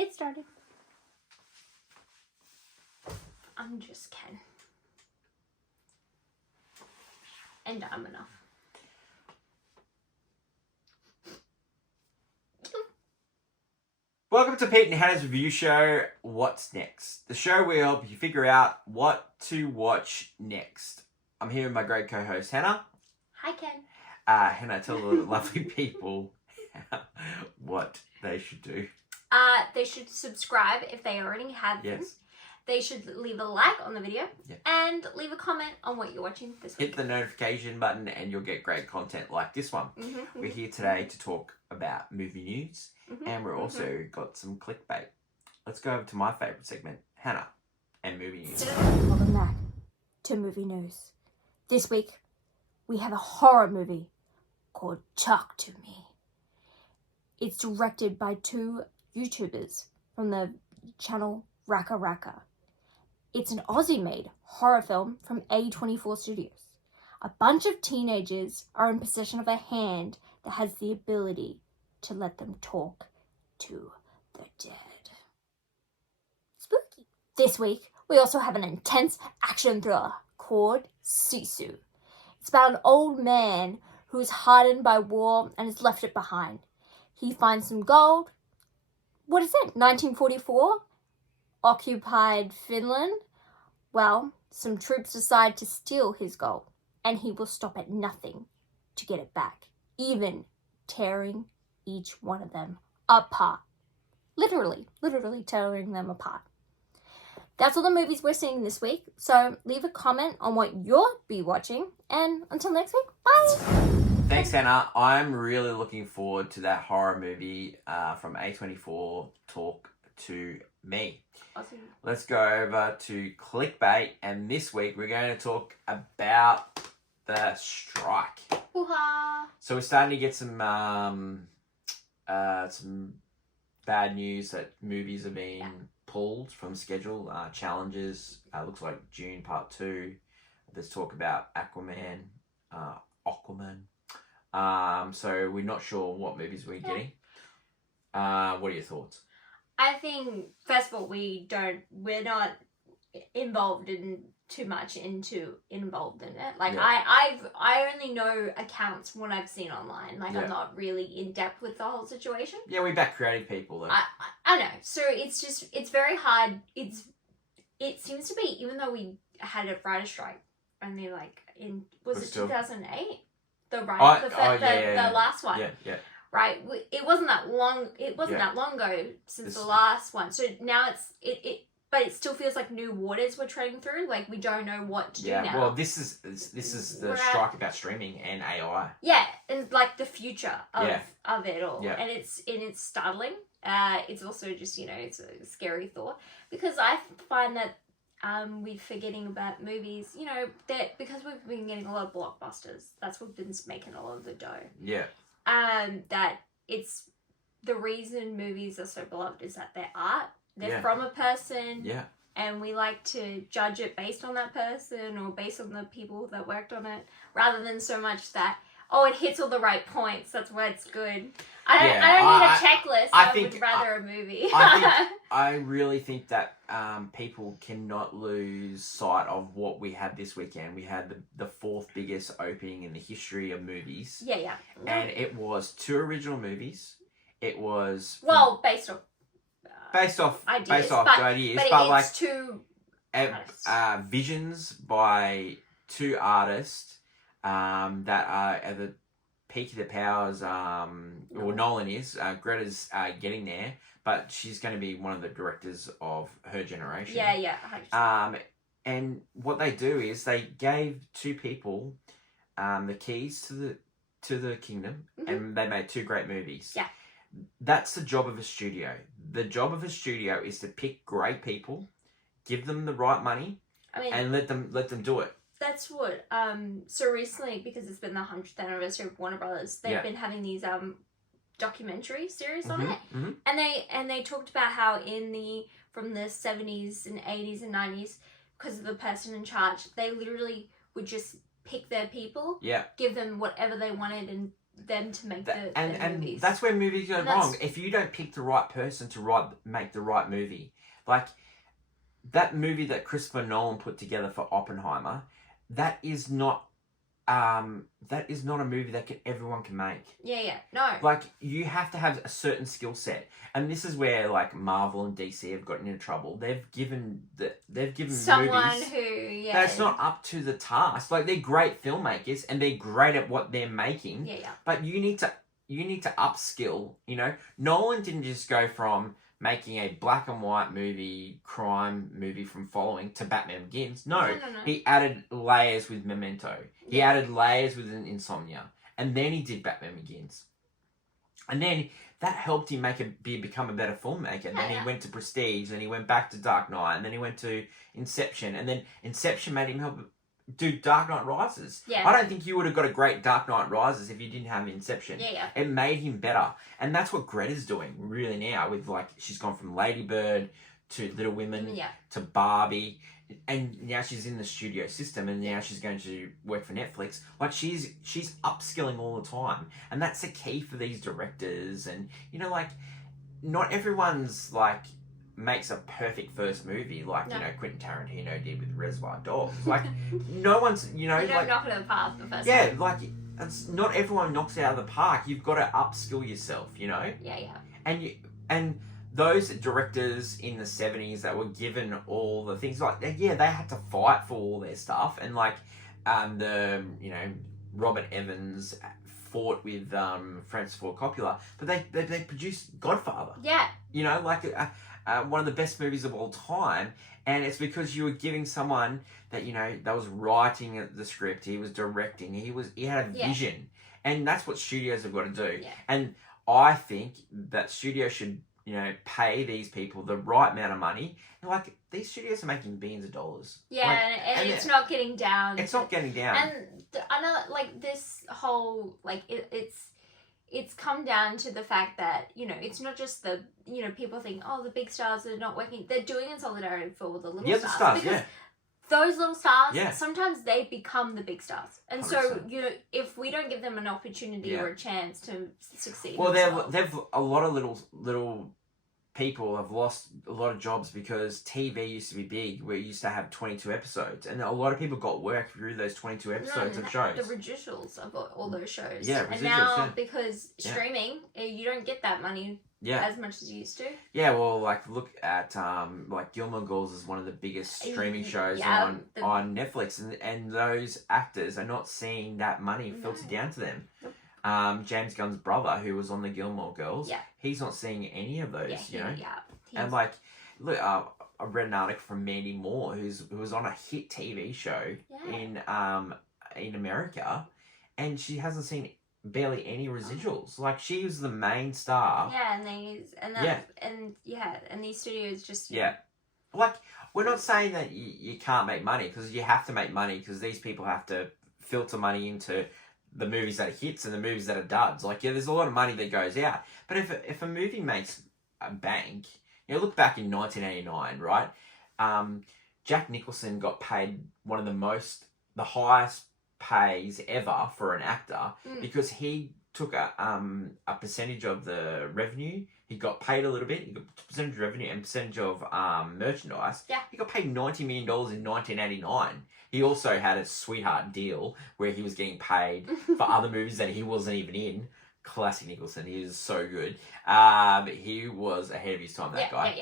It started. I'm just Ken. And I'm enough. Welcome to Pete and Hannah's review show, What's Next? The show where we help you figure out what to watch next. I'm here with my great co-host, Hannah. Hi, Ken. Hannah, tell the lovely people what they should do. They should subscribe if they already have them. Yes. They should leave a like on the video. Yeah. And leave a comment on what you're watching this week. Hit the notification button and you'll get great content like this one. We're here today to talk about movie news. And we're also got some clickbait. Let's go over to my favourite segment, Hannah and movie news. Welcome back to Movie News. This week, we have a horror movie called Talk to Me. It's directed by two YouTubers from the channel Raka Raka. It's an Aussie-made horror film from A24 Studios. A bunch of teenagers are in possession of a hand that has the ability to let them talk to the dead. Spooky. This week, we also have an intense action thriller called Sisu. It's about an old man who is hardened by war and has left it behind. He finds some gold. What is it? 1944? Occupied Finland? Well, some troops decide to steal his gold, and he will stop at nothing to get it back, even tearing each one of them apart. Literally tearing them apart. That's all the movies we're seeing this week, so leave a comment on what you'll be watching, and until next week, bye! Thanks, Hannah. I'm really looking forward to that horror movie from A24, Talk to Me. Awesome. Let's go over to clickbait, and this week we're going to talk about the strike. Hoo-ha! So we're starting to get some bad news that movies are being pulled from schedule. Challenges. Looks like June Part 2. There's talk about Aquaman. So we're not sure what movies we're getting. What are your thoughts? I think, first of all, we're not involved in too much involved in it. Like, I only know accounts from what I've seen online. Like, I'm not really in depth with the whole situation. Yeah, we back creative people though. I know. So it's very hard. It seems to be, even though we had a writer strike only like was it 2008? The last one. Yeah. Right. It wasn't that long. It wasn't that long ago since the last one. So now but it still feels like new waters we're treading through. Like, we don't know what to do now. Well, this is the strike about streaming and AI. Yeah, and like the future of it all. Yeah. And it's startling. It's also just, it's a scary thought, because I find that we're forgetting about movies, that because we've been getting a lot of blockbusters. That's what's been making a lot of the dough. Yeah. That it's the reason movies are so beloved is that they're art. They're from a person. Yeah. And we like to judge it based on that person or based on the people that worked on it, rather than so much that, it hits all the right points, that's why it's good. I don't need a checklist. I would rather a movie. I really think that people cannot lose sight of what we had this weekend. We had the fourth biggest opening in the history of movies. Yeah. And it was 2 original movies. It was... Well, based off ideas, but like it's 2 visions by 2 artists that are at the peak of their powers. Nolan is. Greta's getting there, but she's going to be one of the directors of her generation. Yeah. And what they do is they gave 2 people the keys to the kingdom, and they made 2 great movies. Yeah. That's the job of a studio. The job of a studio is to pick great people, give them the right money, and let them do it. That's what. So recently, because it's been the 100th anniversary of Warner Brothers, they've been having these documentary series on it, and they talked about how from the 70s and 80s and 90s, because of the person in charge, they literally would just pick their people, give them whatever they wanted, and them to make and movies. that's where movies go wrong. If you don't pick the right person to make the right movie, like that movie that Christopher Nolan put together for Oppenheimer, that is not a movie that everyone can make. Yeah, no. Like, you have to have a certain skill set, and this is where like Marvel and DC have gotten into trouble. They've given someone movies who that's not up to the task. Like, they're great filmmakers and they're great at what they're making. Yeah. But you need to upskill. You know, Nolan didn't just go from making a black and white crime movie from Following to Batman Begins. No. He added layers with Memento. He added layers with Insomnia. And then he did Batman Begins. And then that helped him become a better filmmaker. And then he went to Prestige, and he went back to Dark Knight, and then he went to Inception. And then Inception made him help do Dark Knight Rises. Yeah. I don't think you would have got a great Dark Knight Rises if you didn't have Inception. Yeah. It made him better. And that's what Greta's doing really now with, like, she's gone from Lady Bird to Little Women to Barbie, and now she's in the studio system, and now she's going to work for Netflix. Like, she's upskilling all the time. And that's the key for these directors. And, you know, like, not everyone's like makes a perfect first movie like you know Quentin Tarantino did with Reservoir Dogs. Like, no one's, you know, you don't like, knock it out of the park the first yeah, time. like, it's not everyone knocks it out of the park. You've got to upskill yourself, you know. Yeah. And those directors in the 70s that were given all the things, like, yeah, they had to fight for all their stuff, and like Robert Evans fought with Francis Ford Coppola, but they produced Godfather. Yeah. You know, like one of the best movies of all time, and it's because you were giving someone that, you know, that was writing the script, he was directing, he had a vision, and that's what studios have got to do. Yeah. And I think that studios should, you know, pay these people the right amount of money. And like, these studios are making billions of dollars. Yeah, like, and it's not getting down. It's not getting down. And I know, like, this whole, like, it's come down to the fact that, you know, it's not just the, you know, people think, oh, the big stars are not working. They're doing it in solidarity for the little stars. The stars, because those little stars, Yeah. sometimes they become the big stars. And 100%. So, you know, if we don't give them an opportunity or a chance to succeed. Well, they've a lot of little people have lost a lot of jobs because TV used to be big, where you used to have 22 episodes, and a lot of people got work through those 22 episodes of shows. The residuals of all those shows. Yeah, and now, because streaming, you don't get that money as much as you used to. Yeah, well, like, look at like Gilmore Girls is one of the biggest streaming shows on Netflix, and those actors are not seeing that money filter down to them. Nope. James Gunn's brother, who was on the Gilmore Girls, he's not seeing any of those, you know. And like, look, I read an article from Mandy Moore, who was on a hit TV show in America, and she hasn't seen barely any residuals. Like, she was the main star. Yeah, and these studios just like, we're not saying that you can't make money, because you have to make money, because these people have to filter money into the movies that are hits and the movies that are duds. Like, there's a lot of money that goes out. But if a movie makes a bank, you know, look back in 1989, right? Jack Nicholson got paid one of the highest pays ever for an actor, because he took a percentage of the revenue. He got paid a little bit. He got percentage of revenue and percentage of merchandise. Yeah. He got paid $90 million in 1989. He also had a sweetheart deal where he was getting paid for other movies that he wasn't even in. Classic Nicholson. He is so good. He was ahead of his time, that guy.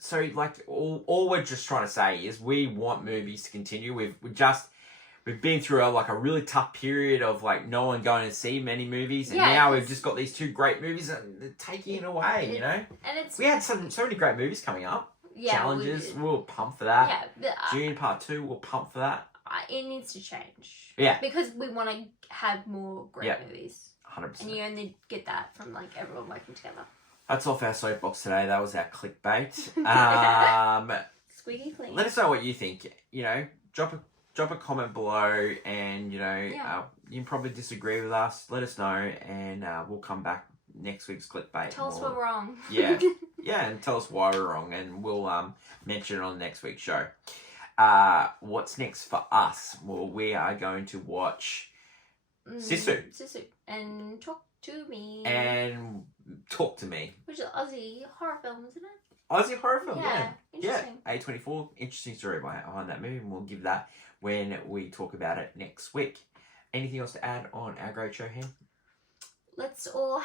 So, like, all we're just trying to say is we want movies to continue. We've been through a really tough period of, like, no one going to see many movies, and now we've just got these two great movies and they're taking it away, you know? And we had so many great movies coming up. Challenges, we'll pump for that. June Part 2, we'll pump for that. It needs to change. Yeah. Because we want to have more great movies. 100%. And you only get that from, like, everyone working together. That's off our soapbox today. That was our clickbait. Squeaky clean. Let us know what you think. You know, drop a comment below, and, you know, you can probably disagree with us. Let us know, and we'll come back next week's clickbait. Tell us we're wrong. Yeah, and tell us why we're wrong, and we'll mention it on next week's show. What's next for us? Well, we are going to watch Sisu. And Talk to Me. And Talk to Me. Which is an Aussie horror film, isn't it? Aussie horror film, yeah. Interesting. Yeah, A24. Interesting story behind that movie, and we'll give that when we talk about it next week. Anything else to add on our great show here? Let's all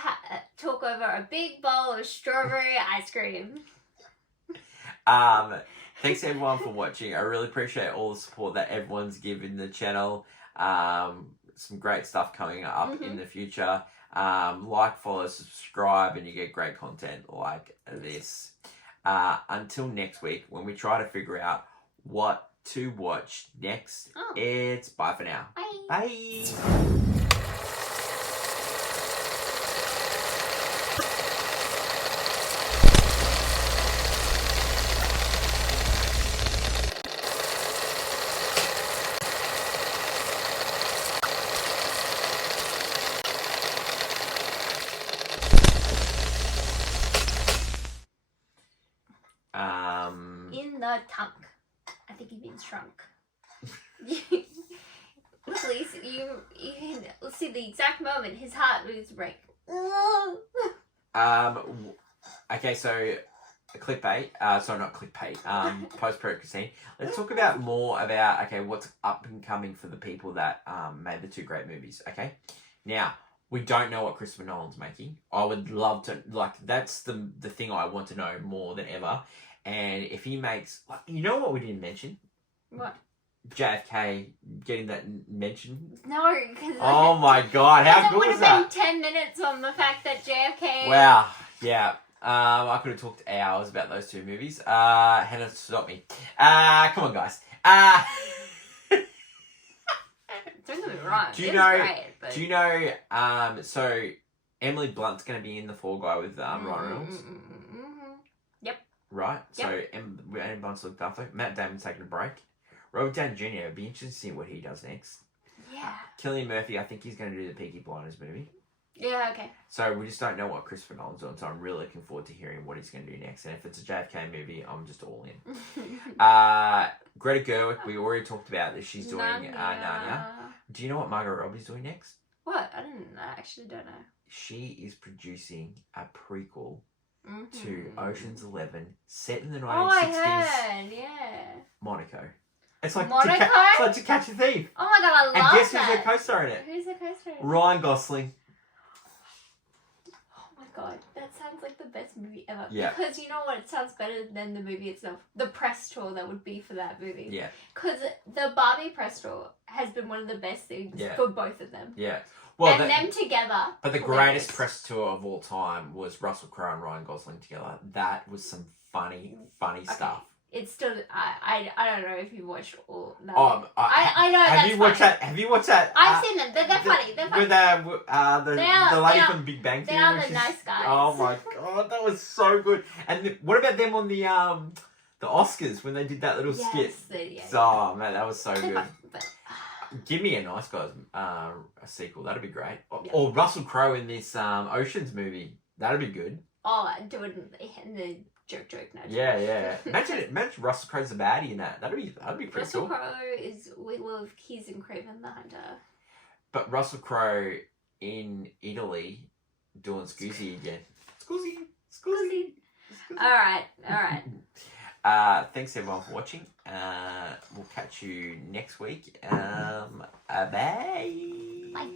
talk over a big bowl of strawberry ice cream. Thanks everyone for watching. I really appreciate all the support that everyone's given the channel. Some great stuff coming up in the future. Like, follow, subscribe, and you get great content like this. Until next week, when we try to figure out what to watch next, it's bye for now. Bye. Bye. In the tunk. I think he means trunk. Please, you can see the exact moment his heart was break. Okay, so clickbait. Sorry, not clickbait. Post-production scene. Let's talk about more about what's up and coming for the people that made the two great movies. Okay, now we don't know what Christopher Nolan's making. I would love to that's the thing I want to know more than ever. And if he makes, you know what we didn't mention? What? JFK getting that mention. No, because oh my god, how good was that? It would have been 10 minutes on the fact that JFK. Wow, yeah. I could have talked hours about those two movies. Hannah, stop me. Come on, guys. Don't get me wrong. Do you it know? Was great, but... Do you know? So Emily Blunt's going to be in The Fall Guy with Ryan Reynolds. Yep. Right. So Emily Blunt's looked after. Matt Damon's taking a break. Robert Downey Jr. It'd be interesting to see what he does next. Yeah. Cillian Murphy, I think he's going to do the Peaky Blinders movie. Yeah, okay. So we just don't know what Christopher Nolan's doing, so I'm really looking forward to hearing what he's going to do next. And if it's a JFK movie, I'm just all in. Greta Gerwig, we already talked about this. She's doing Narnia. Do you know what Margot Robbie's doing next? What? I actually don't know. She is producing a prequel to Ocean's 11, set in the 1960s. Oh, I heard, yeah. Monaco. It's like Monaco? It's like To Catch a Thief. Oh my god, I love that. And guess who's her co-star in it? Who's the co-star in it? Ryan Gosling. Oh my god, that sounds like the best movie ever. Yeah. Because you know what? It sounds better than the movie itself. The press tour that would be for that movie. Yeah. Because the Barbie press tour has been one of the best things for both of them. Yeah. Well, and them together. But the greatest press tour of all time was Russell Crowe and Ryan Gosling together. That was some funny stuff. It's still I don't know if you watched all that. I know. Have you watched that? Have you watched that? I've seen them. They're funny. They're funny. With the lady from Big Bang Theory. They are the nice guys. Oh my god, that was so good. And what about them on the Oscars when they did that little skit? Oh man, that was so good. Give me a Nice Guys a sequel. That'd be great. Or Russell Crowe in this Oceans movie. That'd be good. Oh, do it in the joke. No joke. Yeah. Imagine Russell Crowe's a baddie in that. That'd be pretty Russell cool. Crowe is we love Keys and Craven the Hunter. But Russell Crowe in Italy doing Scusi again. Scusi. All right. Thanks everyone for watching. We'll catch you next week. Bye. Bye.